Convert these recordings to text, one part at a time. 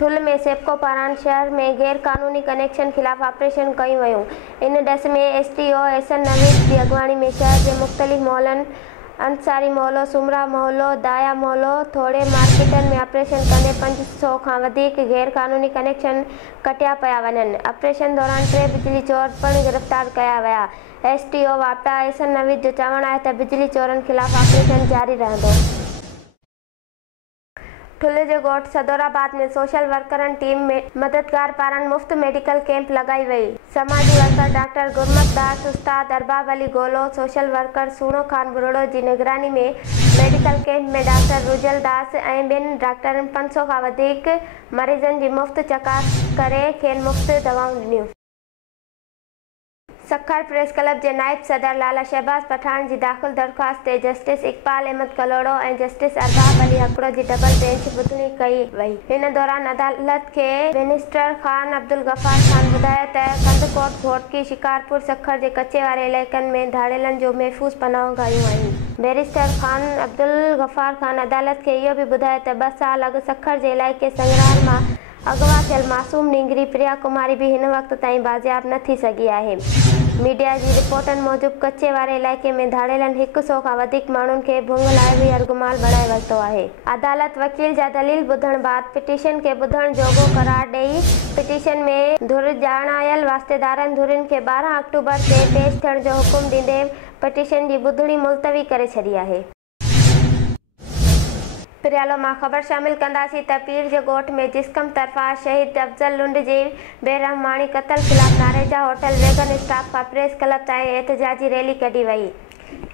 ठुल में सेप्को पारां शहर में गैर कानूनी कनेक्शन खिलाफ ऑपरेशन कयूं वयूं। इन ॾस में एसटीओ एहसन नवीद की अगवानी में शहर के मुख़्तलिफ़ मोहल्लनि अंसारी मोहल्लो, सुमरा मोहल्लो, दाया मोहल्लो, थोड़े मार्केटनि में ऑपरेशन कंदे 500 खां वधीक गैर कानूनी कनेक्शन कटिया पिया वञनि। ऑपरेशन दौरान 3 बिजली चोर पिणु गिरफ़्तार कया विया। एसटीओ वापटा एहसन नवीद जो चवणु आहे त बिजली चोरनि खिलाफ ऑपरेशन जारी रहंदो। ठुल जे ॻोठ सदौराबाद में सोशल वर्करनि टीम में मददगार पारां मुफ़्त मेडिकल कैंप लगाई वई। समाजी वर्कर डॉक्टर गुरमत दास, उस्ताद अरबाब अली गोलो, सोशल वर्कर सूणो खान बुरड़ो जी निगरानी में मेडिकल कैंप में डॉक्टर रुजल दास ऐं ॿिनि डॉक्टरनि 500 खां वधीक मरीज़नि जी मुफ़्त चकास करे खेनि मुफ़्त दवाऊं ॾिनियूं। सखर प्रेस क्लब जे नाइब सदर लाला शहबाज पठान जी दाख़िल दरख़्वास्त ते जस्टिस इकबाल अहमद कलोड़ो ऐं जस्टिस अरबाब अली हकड़ो जी डबल बेंच ॿुधणी कई वई। हिन दौरान अदालत खे बैरिस्टर खान अब्दुल गफ़ार खान ॿुधायो त कंदकोट, घोटकी, शिकारपुर, सखर जे कचे वारे इलाइक़नि में धाड़ेलनि जो महफ़ूज़ पनाह गाहियूं आहिनि। बैरिस्टर खान अब्दुल गफ़ार खान अदालत खे इहो बि ॿुधायो त 2 साल अॻु सखर जे इलाइक़े संगरार मां अगवा थियल मासूम नींगरी प्रिया कुमारी भी हिन वक़्त ताईं बाज़ियाब न थी सघी आहे। मीडिया जी रिपोर्टनि मूजिबि कचे वारे इलाइक़े में धाड़ेलनि 100 खां वधीक माण्हुनि खे भुङ लाइ बि अरगुमाल बणाए वरितो आहे। अदालत वकील जा दलील ॿुधण बाद पिटीशन खे ॿुधण जोॻो करार ॾेई पिटीशन में धुर ॼाणायल वास्तेदारनि धुरियुनि खे 12 अक्टूबर ते पेश थियण जो हुकुम ॾींदे पिटीशन जी ॿुधणी मुलतवी करे छॾी आहे। पिरियालो मां ख़बर शामिल कंदासीं त पीर जे ॻोठ में जिस्कम तरफ़ां शहीद अफ़ज़ल लुंड जी बेरहमानी क़त्ल ख़िलाफ़ नारेजा होटल वेगन स्टाफ खां प्रेस क्लब ताईं एहतजाजी रैली कढी वई।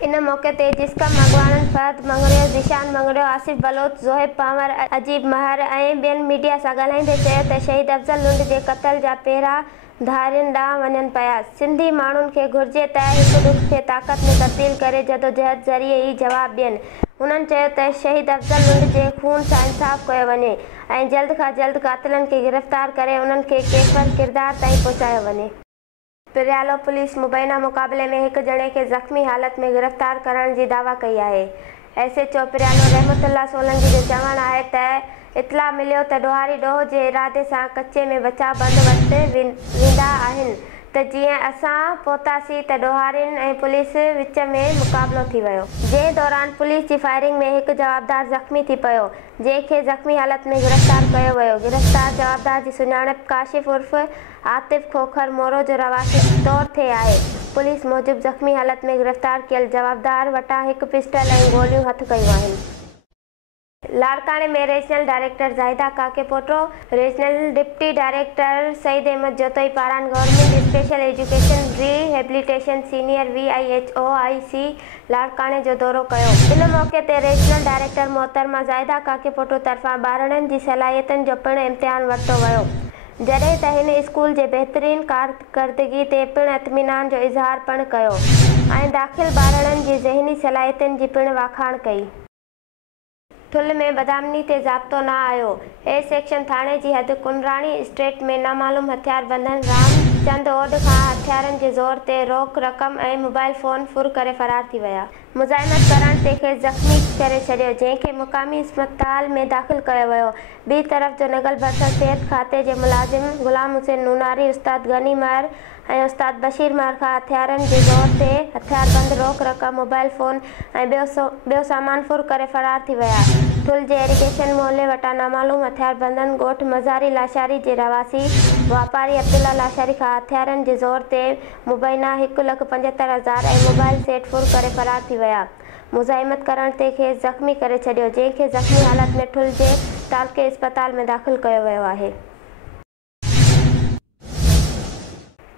इन मौक़े ते जिस्कम अॻवाननि फहद मंगड़ियो, ज़ीशान मंगड़ियो, आसिफ बलोच, ज़ोहेब पावर, अजीब महर ऐं ॿियनि मीडिया सां ॻाल्हाईंदे चयो त शहीद अफ़ज़ल लुंड जे क़त्ल जा पहिरा धारियुनि ॾांहुं वञनि पिया। सिंधी माण्हुनि खे घुर्जे त हिकु दुख खे ताक़त में तब्दील करे जदोजहद ज़रिए ई जवाबु ॾियनि। उन्हनि चयो त शहीद अफ़ज़ल लुंड जे खून सां इंसाफ़ कयो वञे ऐं जल्द खां जल्द क़ातिलनि खे गिरफ़्तार करे उन्हनि खे केफ़र किरदार ताईं पहुचायो वञे। पिरियालो पुलिस मुबैना मुक़ाबले में हिकु ॼणे खे ज़ख़्मी हालत में गिरफ़्तार करण जी दावा कई आहे। एसएचओ पिरियालो रहमतुल्लाह सोलंकी जो चवणु आहे त इतला मिलियो त ॾोहारी ॾोह जे इरादे सां कचे में बचाव बंदि वटि वेंदा आहिनि त जीअं असां पहुतासीं त ॾोहारियुनि ऐं पुलिस विच में मुक़ाबिलो थी वियो, जंहिं दौरान पुलिस जी फायरिंग में हिकु जवाबदार ज़ख़्मी थी पियो, जंहिंखे ज़ख़्मी हालत में गिरफ़्तार कयो वियो। गिरफ़्तार जवाबदार जी सुञाणप काशिफ़ उर्फ़ आतिफ़ खोखर मोरो जो रवासी तौर ते आहे। पुलिस मूजिबि ज़ख़्मी हालत में गिरफ़्तार कयल जवाबदार वटां हिकु पिस्टल ऐं गोलियूं हथ कयूं आहिनि। लाड़काने में regional director Zahida Kakepoto, regional deputy director Saeed Ahmed Jatoi पारां government special education rehabilitation senior VIHOIC लाड़काने जो दौरो कयो। इन मौक़े ते रीजनल डायरेक्टर मोहतरमा ज़ाहिदा काकेपोटो तरफ़ां ॿारनि जी सलाहियतुनि जो पिणु इम्तिहान वरितो वियो, जॾहिं त हिन स्कूल जे बहितरीन कारकर्दगी ते पिणु इत्मीनान जो इज़हार पिणु कयो ऐं दाख़िल ॿारनि जी ज़हनी सलाहियतुनि जी पिणु वाखाण कई। ठुल में बदामनी ते ज़ाब्तो न आयो। ए सेक्शन थाणे जी हद कुंडराणी स्ट्रीट में नामालूम हथियार बंधन रामचंद ओड खां हथियारनि जे ज़ोर ते रोक रक़म ऐं मोबाइल फ़ोन फुर करे फ़रार थी विया। मुज़ाहिमत करण ते खेसि ज़ख़्मी करे छॾियो, जंहिंखे मुक़ामी अस्पताल में दाख़िल कयो वियो। ॿी तरफ़ जो नगल भरिसां सिहत खाते जे मुलाज़िम ग़ुलाम हुसैन नूनारी, उस्ताद गनी महर ऐं उस्ताद बशीर महर खां हथियारनि जे ज़ोर ते हथियारबंद रोक रक़म, मोबाइल फ़ोन ऐं ॿियो सामान फुर करे फ़रार थी विया। ठुल जे इरिगेशन मोहल्ले वटां नामालूम हथियारबंदनि ॻोठ मज़ारी लाशारी जे रवासी वापारी अब्दुल्ला लाशारी खां हथियारनि जे ज़ोर ते मुबैना 1,75,000 ऐं मोबाइल सेट फुर करे फ़रार थी विया। मुज़ाहिमत करण ते खेसि ज़ख़्मी करे छॾियो, जंहिंखे ज़ख़्मी हालत में ठुल जे तालुके अस्पताल में दाख़िल कयो वियो आहे।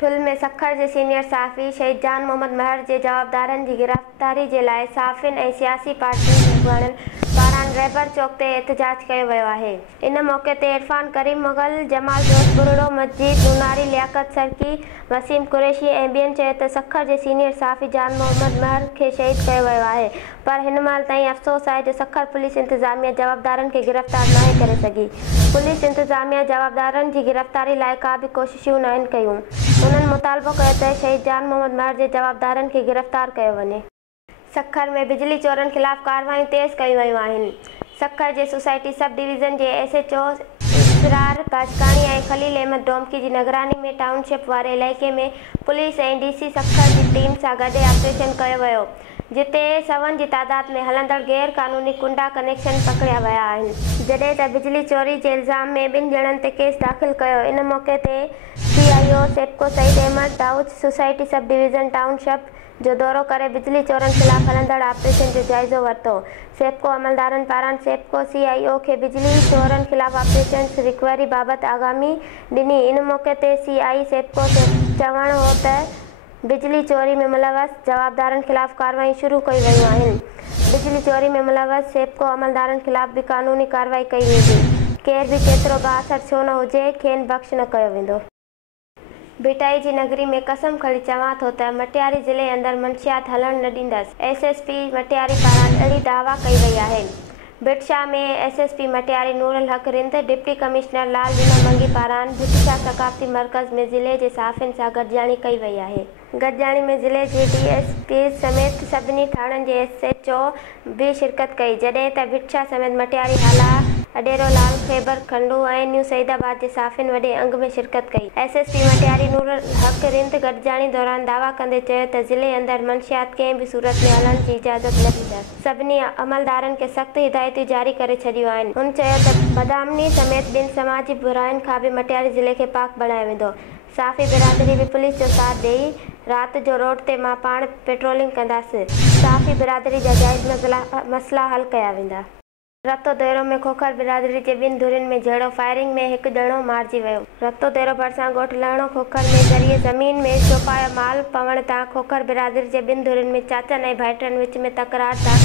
ठुल में सखर जे सीनियर सहाफ़ी शहीद जान मोहम्मद महर जे जवाबदारनि जी गिरफ़्तारी जे लाइ सहाफ़ियुनि ऐं सियासी पार्टियुनि जे अॻवाननि पारां रैबर चौक ते एहतजाज कयो वियो आहे। इन मौक़े ते इरफान करीम मुग़ल, जमाल जोश बुरड़ो, मस्जिद नूनारी, लियाकत सरकी, वसीम कुरैशी ऐं ॿियनि चयो त सखर जे सीनियर सहाफ़ी जान मोहम्मद महर खे शहीद कयो वियो आहे, पर हिन महिल ताईं अफ़सोस आहे जो सखर पुलिस इंतिज़ामिया जवाबदारनि खे गिरफ़्तार नाहे करे सघी। पुलिस इंतिज़ामिया जवाबदारनि जी गिरफ़्तारी लाइ का बि कोशिशूं नाहिनि कयूं। उन्हनि मुतालबो कयो त शहीद जान मोहम्मद महर जे जवाबदारनि खे गिरफ़्तार कयो वञे। सखर में बिजली चोरनि ख़िलाफ़ कार्रवायूं तेज़ कयूं वयूं आहिनि। सखर जे सोसाइटी सब डिवीज़न जे SHO इसरार बाचकाणी ऐं खलील अहमद डोमकी जी निगरानी में टाउनशिप वारे इलाइक़े में पुलिस ऐं डीसी सखर जी टीम सां गॾु ऑपरेशन कयो वियो, जिते 100 जी तादाद में हलंदड़ गैर क़ानूनी कुंडा कनेक्शन पकड़िया विया आहिनि, जॾहिं त बिजली चोरी जे इल्ज़ाम में 2 ॼणनि ते केस दाख़िल कयो। इन मौक़े ते CIO SEPCO Saeed Ahmed Daud society sub division township जो दौरो करे बिजली चोरनि ख़िलाफ़ हलंदड़ ऑपरेशन जो जाइज़ो वरितो। सेप्को अमलदारनि पारां सेप्को CIO खे बिजली चोरनि ख़िलाफ़ ऑपरेशन रिकवरी बाबति आगामी ॾिनी। इन मौक़े ते CI सेप्को चवण हो त बिजली चोरी में मुलवस जवाबदारनि ख़िलाफ़ कार्रवाई शुरू कई वयूं आहिनि। बिजली चोरी में मुलवस सेप्को अमलदारनि ख़िलाफ़ बि क़ानूनी कार्रवाई कई वेंदी। केर बि केतिरो बासर छो न हुजे, खेनि बख़्श न कयो वेंदो। भिटाई जी नगरी में कसम खणी चवां थो त मटियारी ज़िले अंदरि मंशियात हलण न ॾींदसि। SSP मटियारी पारां अहिड़ी दावा कई वई आहे। भिटशा में SSP मटियारी नूरुल हक रिंद, डिप्टी कमिश्नर लाल लीना मंगी पारां भिटशा सक़ाफ़ती मर्कज़ में ज़िले जे साफ़ियुनि सां गॾिजाणी कई वई आहे। गॾिजाणी में ज़िले जे DSP समेत सभिनी थाणनि जे SHO भी शिरकत कई, जॾहिं त भिटशा समेत मटियारी हाला अडेरो लाल खैबर खंडू ऐं न्यू सईदाबाद जे साफ़ियुनि वॾे अंग में शिरकत कई। SSP मटियारी नूरुल हक रिंद गॾिजाणी दौरान दावा कंदे चयो त ज़िले अंदरि मंशियात कंहिं बि सूरत में हलण जी इजाज़त न ॾींदसि। सभिनी अमलदारनि खे सख़्त हिदायतूं जारी करे छॾियूं आहिनि। हुन चयो त बदामनी समेत ॿिनि समाजी बुराइनि खां बि मटियारी ज़िले खे पाक बणायो वेंदो। साफ़ी बिरादरी बि पुलिस जो साथ ॾेई राति जो रोड ते मां पाण पेट्रोलिंग कंदासीं। साफ़ी बिरादरी जा जाइज़ मसला हल कया वेंदा। रतो देरो में खोखर बिरादरी जे 2 धुरियुनि में जहिड़ो फायरिंग में 1 ॼणो मारिजी वियो। रतो देरो भरिसां ॻोठ लहणो खोखर में ज़रिए ज़मीन में चौपायो माल पवण तां खोखर बिरादरी जे 2 धुरियुनि में चाचनि ऐं भाइटनि विच में तकरार तां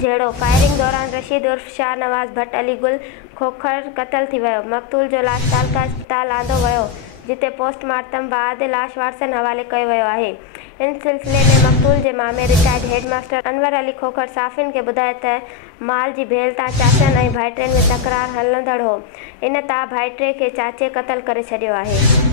जहिड़ो फायरिंग दौरान रशीद उर्फ शाह नवाज़ भट्ट अली गुल खोखर क़तल थी वियो। मक़तूल जो लाश तालका अस्पताल आंदो वियो, जिते पोस्टमार्टम बाद लाश वारसनि हवाले कयो वियो आहे। इन सिलसिले में मक़तूल जे मामे रिटायर्ड हेडमास्टर अनवर अली खोखर साफ़ियुनि खे ॿुधायो त माल जी भेल तां चाचनि ऐं भाइटनि में तकरार हलंदड़ हो। इन तां भाइटे खे चाचे क़तल करे छॾियो आहे।